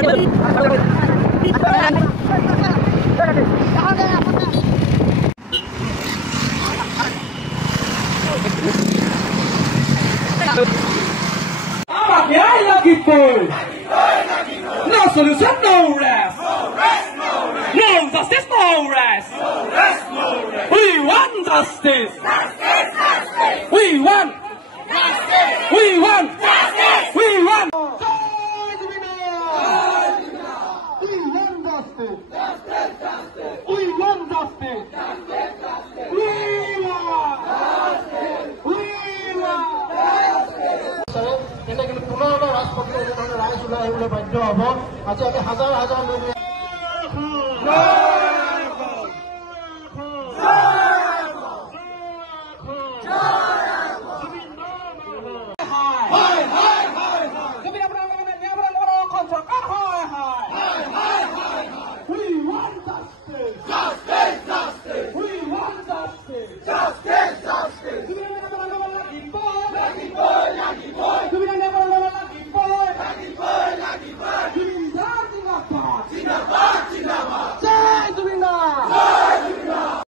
No solution, no rest. No justice, no rest. We want justice. We want. We want. We want. We want justice. এটা কিন্তু কোনো রাজপথে রায় চলে আহিবলৈ বাধ্য হব। আজি আমি হাজাৰ হাজাৰ লোক